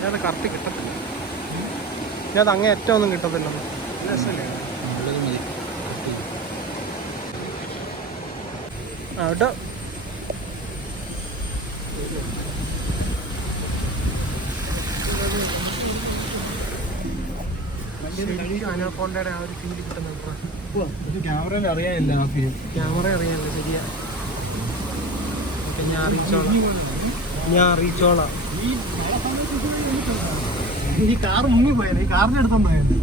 ഞാനത് കറക്റ്റ് കിട്ടത്തില്ല. ഞാനത് അങ്ങേ ഏറ്റവും ഒന്നും കിട്ടത്തില്ല. അവിടെ അനോക്കോണ്ടയുടെ ആ ഒരു ഫീല് കിട്ടുന്നുണ്ട്. ക്യാമറയിൽ അറിയാനില്ല ആ ഫീൽ. ക്യാമറ അറിയാനില്ല, ശരിയാ. ഞാൻ അറിയിച്ചോളാം. ഈ കാർ മുങ്ങിപ്പോയത്, ഈ കാറിന്റെ അടുത്തും പോയത്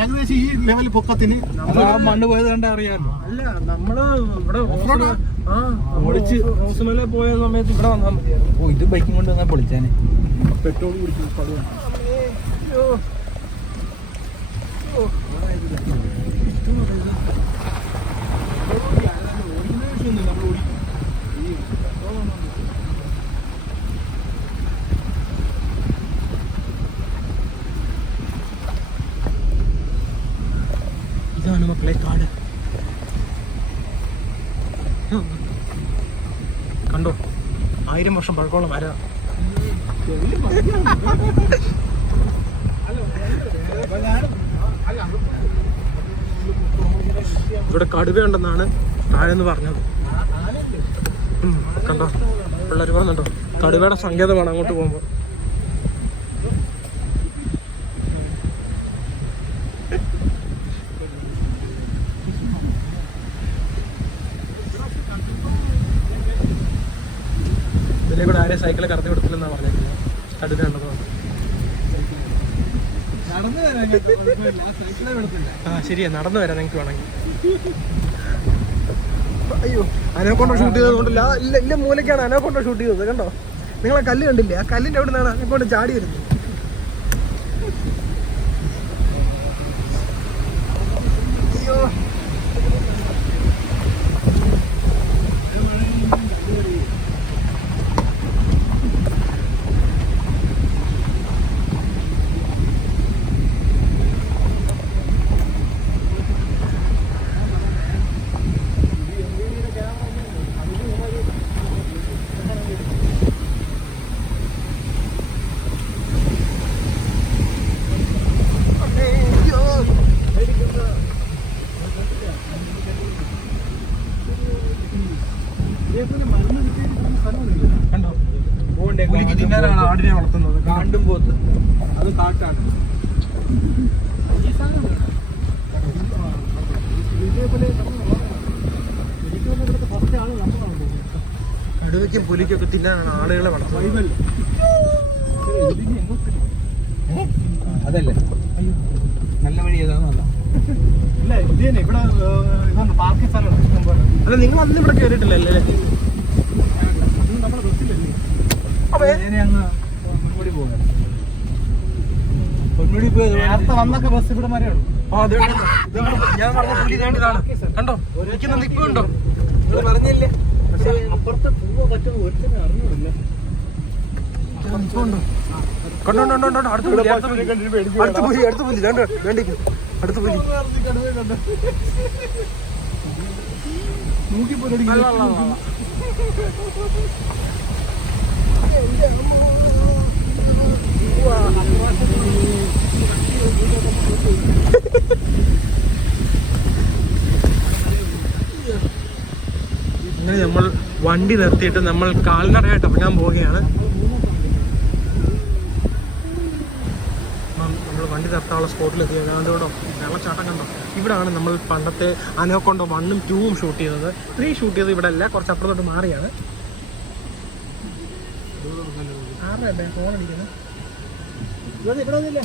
ഏകദേശം ഈ ലെവൽ പൊക്കത്തിന് മണ്ണ് പോയത് കണ്ടാ അറിയാമല്ലോ. അല്ല, നമ്മള് ഇവിടെ റോസ്മല പോയ സമയത്ത് ഇവിടെ വന്നാൽ മതിയായിരുന്നു. ഓ, ഇത് ബൈക്കും കൊണ്ട് വന്നാൽ പൊളിച്ചാനെ. പെട്രോൾ കുടിച്ചു. ഇതാണ് മക്കളെ കാട്. കണ്ടോ, 1000 വർഷം പഴക്കമുള്ള മര. ഇവിടെ കടുവയുണ്ടെന്നാണ് താഴെന്ന് പറഞ്ഞത്. കണ്ടോ, പിള്ളേർ പറഞ്ഞോ, കടുവയുടെ സങ്കേതമാണ് അങ്ങോട്ട് പോകുമ്പോൾ. ഇതിലെ കൂടെ ആരെയും സൈക്കിള് കറത്തി കൊടുത്തില്ലെന്നാണ് പറഞ്ഞിരിക്കുന്നത്. കടുവയുണ്ടെന്ന് പറഞ്ഞു. ആ ശരിയാ, നടന്നു വരാം നിങ്ങൾക്ക് വേണമെങ്കിൽ. അയ്യോ, അനോക്കോണ്ട ഷൂട്ട് ചെയ്തതുകൊണ്ടില്ല. ഇല്ല മൂലയ്ക്കാണ് അനോക്കോണ്ട ഷൂട്ട് ചെയ്തത്. കണ്ടോ, നിങ്ങളെ കല്ല് കണ്ടില്ലേ? ആ കല്ലിന്റെ അവിടെ നിന്നാണ് അനോക്കോണ്ട ചാടി വരുന്നത്. അയ്യോ, ആടിനെ വളർത്തുന്നത് കാണ്ടും പോത്ത്, അത് കാട്ടാണ്. കടുവയ്ക്കും പുലിക്കൊക്കെ തിന്നാനാണ് ആളുകളെ വളർത്തുന്നത്. അതല്ലേ നല്ല വഴി ഏതാണെന്നല്ല. ഇല്ല, ഇത് തന്നെ ഇവിടെ പാർക്കിംഗ് സ്ഥലമാണ് ഇഷ്ടം പോലെ. അല്ല, നിങ്ങൾ അന്ന് ഇവിടെ കയറിയിട്ടില്ലല്ലേ? നമ്മുടെ ബസ്സിലല്ലേ? നേരത്തെ വന്നൊക്കെ ബസ് ഇവിടെ വരെ ഉള്ളു. ഞാൻ പറഞ്ഞ പുലി ഇതാണ്. കണ്ടോ, ഒരിക്കുന്നത് ഇപ്പൊ ഉണ്ടോ? നിങ്ങൾ പറഞ്ഞില്ലേ? പക്ഷേ അപ്പുറത്തെ പൂവോ പറ്റുമോ ഒരുത്തന്നെ അറിഞ്ഞില്ല. കണ്ടോ, അടുത്ത പുലി വേണ്ടിക്കും അടുത്ത പുലി അങ്ങനെ നമ്മൾ വണ്ടി നിർത്തിയിട്ട് നമ്മൾ കാൽനടയായിട്ട് ഇറങ്ങാൻ പോവുകയാണ്. നമ്മൾ വണ്ടി നിർത്താനുള്ള സ്പോട്ടിലെത്തി. ഏതാണ്ട് ഇവിടെ വെള്ളച്ചാട്ടം കണ്ടോ. ഇവിടെയാണ് നമ്മൾ പണ്ടത്തെ അനോക്കോണ്ട 1ഉം 2ഉം ഷൂട്ട് ചെയ്തത്. 3 ഷൂട്ട് ചെയ്തത് ഇവിടെ അല്ല, കുറച്ച് അപ്പുറത്തോട്ട് മാറിയാണ്. ആരുടെ ഫോൺ അടിക്കുന്നത്? ഇവിടെ ഒന്നുമില്ല.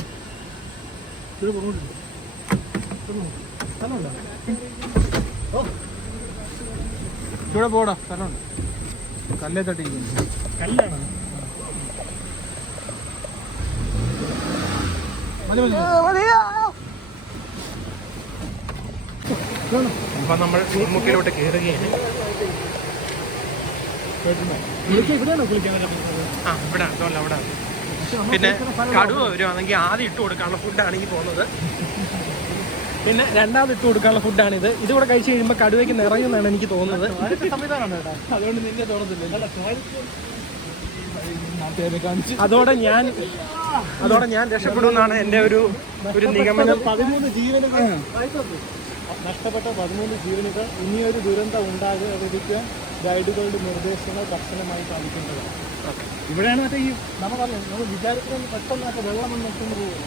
ഇവിടെ പോടാ, സ്ഥലമുണ്ട്. കല്ലേ തട്ടിക്കുന്നു. കല്ലാണ്. അപ്പൊ നമ്മൾ മുക്കിലോട്ട് കയറുകയാണ്. ആ, ഇവിടെ അതല്ല, അവിടെ. പിന്നെ കടുവ വരുവാണെങ്കിൽ ആദ്യം ഇട്ട് കൊടുക്കാനുള്ള ഫുഡാണ് ഈ പോകുന്നത്. പിന്നെ രണ്ടാമത് ഇട്ട് കൊടുക്കാനുള്ള ഫുഡാണിത്. ഇതുകൂടെ കഴിച്ച് കഴിയുമ്പോൾ കടുവയ്ക്ക് നിറയുമെന്നാണ് എനിക്ക് തോന്നുന്നത്. അതുകൊണ്ട് നിന്നെ തോന്നുന്നില്ല. അതോടെ ഞാൻ രക്ഷപ്പെടുമെന്നാണ് എൻ്റെ ഒരു നിഗമനം. 13 ജീവനുകൾ നഷ്ടപ്പെട്ട 13 ജീവനുകൾ ഇനിയൊരു ദുരന്തം ഉണ്ടാകാതിരിക്കാൻ ഗൈഡുകളുടെ നിർദ്ദേശങ്ങൾ കർശനമായി പാലിക്കേണ്ടതാണ്. ഇവിടെയാണ് മറ്റേ ഈ നമ്മൾ വിചാരിക്കുന്ന പെട്ടെന്ന് വെള്ളം നിർത്തുന്ന പോകും.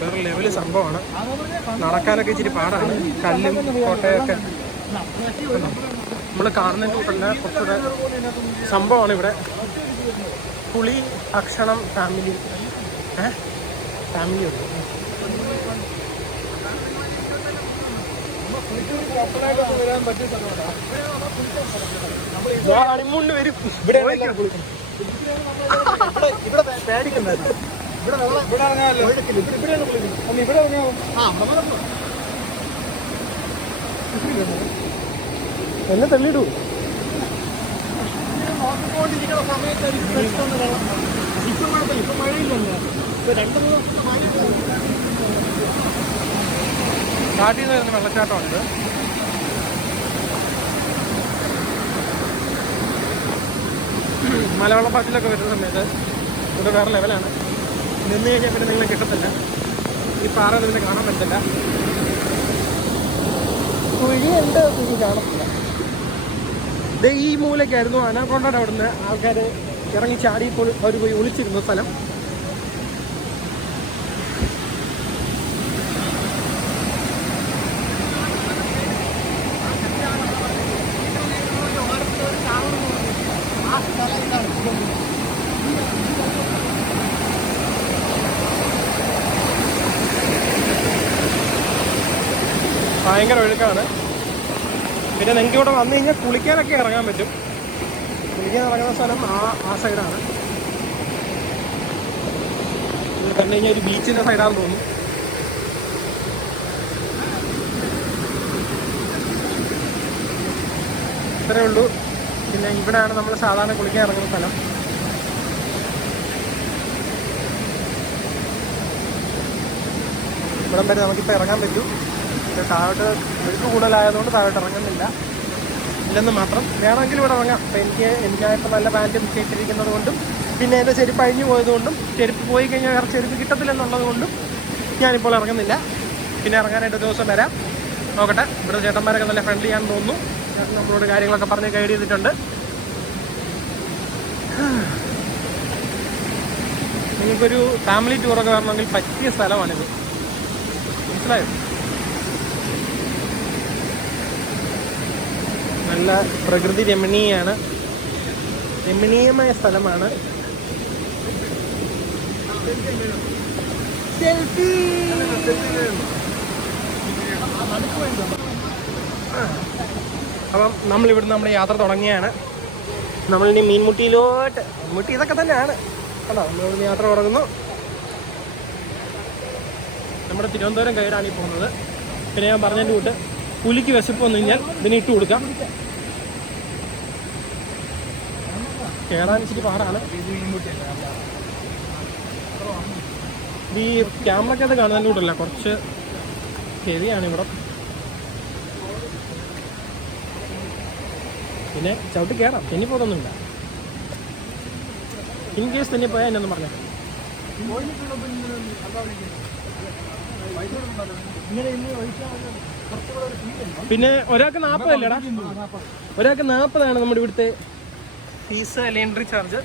വേറെ ലെവല് സംഭവമാണ്. നടക്കാനൊക്കെ ഇച്ചിരി പാടാണ്. കല്ലും കോട്ടയൊക്കെ നമ്മൾ കാണുന്നതിൻ്റെ കൂട്ടല്ല, കുറച്ചുകൂടെ സംഭവമാണ് ഇവിടെ. പുളി ഭക്ഷണം ഫാമിലി ഉണ്ട്. ഹണിമൂണിന് വരും. ഇവിടെ പേടിക്കണ്ടായിരുന്നു. ഇവിടെ ഇറങ്ങാമല്ലോ. ഇവിടെ ഇറങ്ങാമോ? എന്നെ തള്ളിയിടൂ. നോക്കിക്കൊണ്ടിരിക്കുന്ന സമയത്തായിരിക്കും ഇപ്പം കുഴപ്പമില്ല. ഇപ്പം മഴയില്ലല്ലോ. 2-3 കാട്ടിൽ നിന്ന് വരുന്ന വെള്ളച്ചാട്ടമുണ്ട്. മലവെള്ളപ്പാച്ചിലൊക്കെ വരുന്ന സമയത്ത് ഇവിടെ വേറെ ലെവലാണ്. നിന്ന് കഴിഞ്ഞാൽ പിന്നെ നിങ്ങളെ കിട്ടത്തില്ല. ഈ പാറ നിന്നെ കാണാൻ പറ്റില്ല. കുഴിയുണ്ട്, കുഴി കാണത്തില്ല. ഈ മൂലയ്ക്കായിരുന്നു അനാക്കൊണ്ടയുടെ അവിടുന്ന് ആൾക്കാർ ഇറങ്ങി ചാടിയപ്പോൾ അവർ പോയി ഒളിച്ചിരുന്ന സ്ഥലം. ഭയങ്കര ഒഴുക്കാണ്. പിന്നെ നിങ്ങൾക്ക് ഇവിടെ വന്നു കഴിഞ്ഞാൽ കുളിക്കാനൊക്കെ ഇറങ്ങാൻ പറ്റും. കുളിക്കാൻ ഇറങ്ങുന്ന സ്ഥലം ആ സൈഡാണ്. കണ്ടു കഴിഞ്ഞാൽ ഒരു ബീച്ചിൻ്റെ സൈഡാണെന്ന് തോന്നുന്നു. ഇത്രയേ ഉള്ളൂ. പിന്നെ ഇവിടെയാണ് നമ്മൾ സാധാരണ കുളിക്കാൻ ഇറങ്ങുന്ന സ്ഥലം. ഇവിടം വരെ നമുക്കിപ്പോൾ ഇറങ്ങാൻ പറ്റും. താഴോട്ട് ഒഴുക്ക് കൂടുതലായതുകൊണ്ട് താഴോട്ട് ഇറങ്ങുന്നില്ല ഇല്ലെന്ന് മാത്രം. വേണമെങ്കിൽ ഇവിടെ ഇറങ്ങാം. അപ്പോൾ എനിക്കായപ്പോൾ നല്ല പാൻറ്റും ഇട്ടിരിക്കുന്നത് കൊണ്ടും പിന്നെ എൻ്റെ ചെരുപ്പ് അഴിഞ്ഞു പോയതുകൊണ്ടും ചെരുപ്പ് പോയി കഴിഞ്ഞാൽ വേറെ ചെരുപ്പ് കിട്ടത്തില്ലെന്നുള്ളത് കൊണ്ടും ഞാനിപ്പോൾ ഇറങ്ങുന്നില്ല. പിന്നെ ഇറങ്ങാനായിട്ട് ദിവസം വരാം. നോക്കട്ടെ. ഇവിടെ ചേട്ടന്മാരൊക്കെ നല്ല ഫ്രണ്ട്ലി ആണെന്ന് തോന്നുന്നു. ചേട്ടൻ നമ്മളോട് കാര്യങ്ങളൊക്കെ പറഞ്ഞ് ഗൈഡ് ചെയ്തിട്ടുണ്ട്. നിങ്ങൾക്കൊരു ഫാമിലി ടൂറൊക്കെ വരണമെങ്കിൽ പറ്റിയ സ്ഥലമാണിത്. മനസ്സിലായോ? നല്ല പ്രകൃതി രമണീയമായ സ്ഥലമാണ്. അപ്പം നമ്മളിവിടുന്ന് നമ്മുടെ യാത്ര തുടങ്ങിയാണ്. നമ്മളിനി മീൻമുട്ടിയിലോട്ട്, മീൻമുട്ടി ഇതൊക്കെ തന്നെയാണ് കേട്ടോ. നമ്മളിവിടുന്ന് യാത്ര തുടങ്ങുന്നു. നമ്മുടെ തിരുവനന്തപുരം ഗൈഡാണ് ഈ പോകുന്നത്. പിന്നെ ഞാൻ പറഞ്ഞതിൻ്റെ കൂട്ട് പുലിക്ക് വിശപ്പ് വന്നു കഴിഞ്ഞാൽ ഇതിന് ഇട്ട് കൊടുക്കാം. കയറാൻ ഇച്ചിരി പാടാണ്. ഈ ക്യാമറയ്ക്ക് അത് കാണാൻ കൂട്ടല്ല, കുറച്ച് ഹെവിയാണ് ഇവിടെ. പിന്നെ ചവിട്ടി കയറാം, തെന്നിപ്പോതൊന്നുമില്ല. ഇൻ കേസ് തന്നെ പോയാൽ എന്നൊന്നും പറഞ്ഞു. പിന്നെ ഒരാൾക്ക് 40 അല്ലേടാ? ഒരാൾക്ക് 40 നമ്മുടെ ഇവിടുത്തെ ഫീസ് അല്ലെ എൻട്രി ചാർജ്.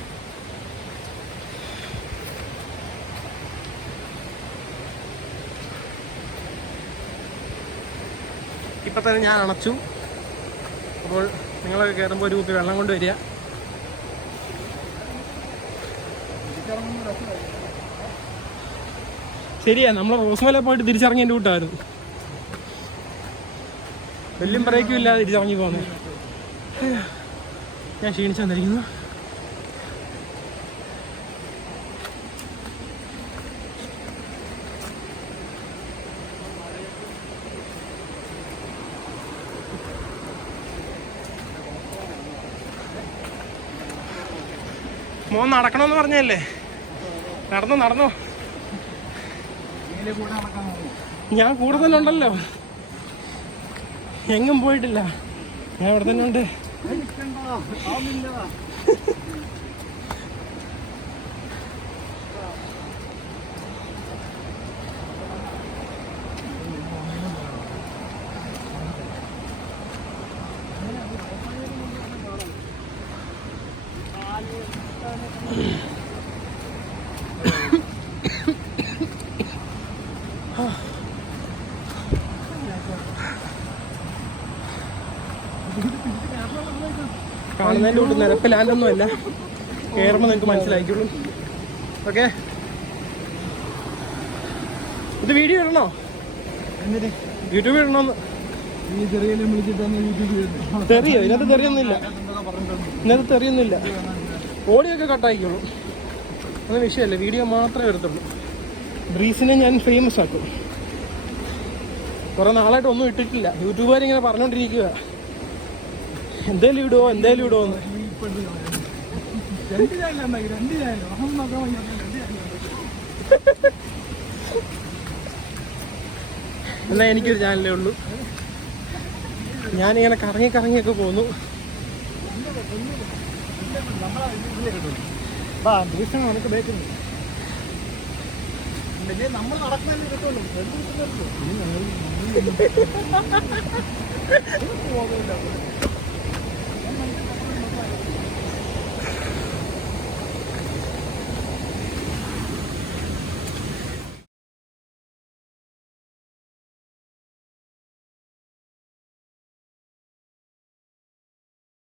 ഇപ്പം തന്നെ ഞാൻ അണച്ചു. അപ്പോൾ നിങ്ങളൊക്കെ കയറുമ്പോൾ ഒരു കുപ്പി വെള്ളം കൊണ്ട് വരിക. ശരിയാ, നമ്മൾ റോസ്മല പോയിട്ട് തിരിച്ചിറങ്ങിയതിൻ്റെ കൂട്ടായിരുന്നു. വലിയ ബ്രേക്കും ഇല്ലാതെ തിരിച്ചിറങ്ങി പോകുന്നത്. ഞാൻ ക്ഷീണിച്ചു വന്നിരിക്കുന്നു. മോൻ നടക്കണമെന്ന് പറഞ്ഞല്ലേ? നടന്നോ. ഞാൻ കൂടെ തന്നെ ഉണ്ടല്ലോ, എങ്ങും പോയിട്ടില്ല. ഞാൻ ഇവിടെ തന്നെ ഉണ്ട്. കാണുന്നതിൻ്റെ കൂട്ട് നിരപ്പ് ലാൻഡൊന്നും അല്ല, കയറുമ്പോൾ നിങ്ങൾക്ക് മനസ്സിലായിക്കോളും. ഓക്കെ, ഇത് വീഡിയോ ഇടണോ? യൂട്യൂബിൽ ഇടണോന്ന്? തെറിയോ? ഇതിനകത്ത് തെറിയൊന്നുമില്ല. ഓഡിയൊക്കെ കട്ടായിക്കോളും, അത് വിഷയമല്ല. വീഡിയോ മാത്രമേ എടുത്തുള്ളൂ. ബ്രീസിനെ ഞാൻ ഫേമസ് ആക്കും. കുറേ നാളായിട്ട് ഒന്നും ഇട്ടിട്ടില്ല. യൂട്യൂബുകാരിങ്ങനെ പറഞ്ഞുകൊണ്ടിരിക്കുക, എന്തേലും ഇടുവോന്ന്. എന്നാ എനിക്കൊരു ചാനലേ ഉള്ളൂ. ഞാനിങ്ങനെ കറങ്ങിയൊക്കെ പോന്നു. നമുക്ക് ബേക്കുന്നു നമ്മൾ നടക്കുന്നതല്ലേ കിട്ടുള്ളൂ.